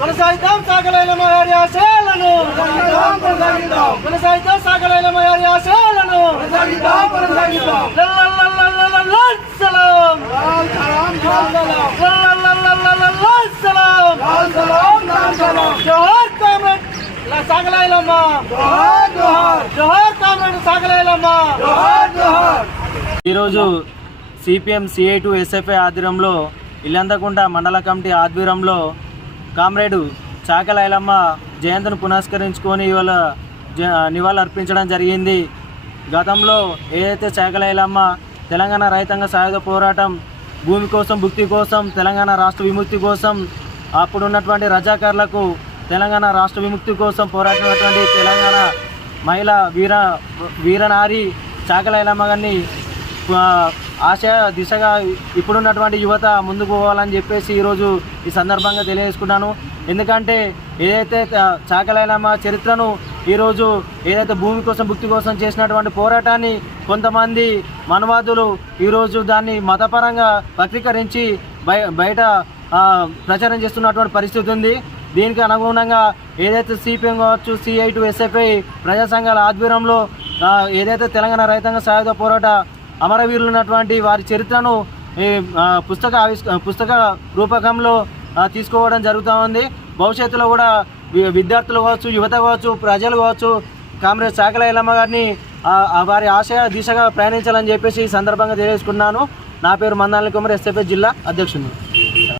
కొనసాగిద్దాం సాగలైలమ్మ గారి ఆశయాలను, కొనసాగిద్దాం సాగలైలమ్మ గారి ఆశయాలను. జోహార్ కామ్రేడ్ సాగలైలమ్మ, జోహార్ కామ్రేడ్ సాగలైలమ్మ. ఈరోజు సిపిఎం CI2 SFI ఆధ్వర్యంలో ఇల్లందకుంట మండల కమిటీ ఆధ్వర్యంలో కామ్రేడు చాకలి ఐలమ్మ జయంతిని పురస్కరించుకొని ఇవాళ నివాళులు అర్పించడం జరిగింది. గతంలో ఏదైతే చాకలి ఐలమ్మ తెలంగాణ రైతాంగ సాయుధ పోరాటం, భూమి కోసం, భుక్తి కోసం, తెలంగాణ రాష్ట్ర విముక్తి కోసం, అప్పుడున్నటువంటి రజాకారులకు తెలంగాణ రాష్ట్ర విముక్తి కోసం పోరాడినటువంటి తెలంగాణ మహిళ వీరనారి చాకలి ఐలమ్మ గారిని ఆశయ దిశగా ఇప్పుడున్నటువంటి యువత ముందుకు పోవాలని చెప్పేసి ఈరోజు ఈ సందర్భంగా తెలియజేసుకున్నాను. ఎందుకంటే ఏదైతే చాకలి ఐలమ్మ చరిత్రను ఈరోజు ఏదైతే భూమి కోసం, భుక్తి కోసం చేసినటువంటి పోరాటాన్ని కొంతమంది మనవాదులు ఈరోజు దాన్ని మతపరంగా వక్రీకరించి బయట ప్రచారం చేస్తున్నటువంటి పరిస్థితి ఉంది. దీనికి అనుగుణంగా ఏదైతే సిపిఎం కావచ్చు, CI2 SFI ప్రజా సంఘాల ఆధ్వర్యంలో ఏదైతే తెలంగాణ రైతాంగ సాయుధ పోరాట అమరవీరులు ఉన్నటువంటి వారి చరిత్రను పుస్తక రూపకంలో తీసుకోవడం జరుగుతూ ఉంది. భవిష్యత్తులో కూడా విద్యార్థులు కావచ్చు, యువత కావచ్చు, ప్రజలు కావచ్చు కామ్రేడ్ చాకలి ఐలమ్మ గారిని వారి ఆశయ దిశగా ప్రయాణించాలని చెప్పేసి ఈ సందర్భంగా తెలియజేసుకున్నాను. నా పేరు మందాల కుమార్, SFI జిల్లా అధ్యక్షుడు.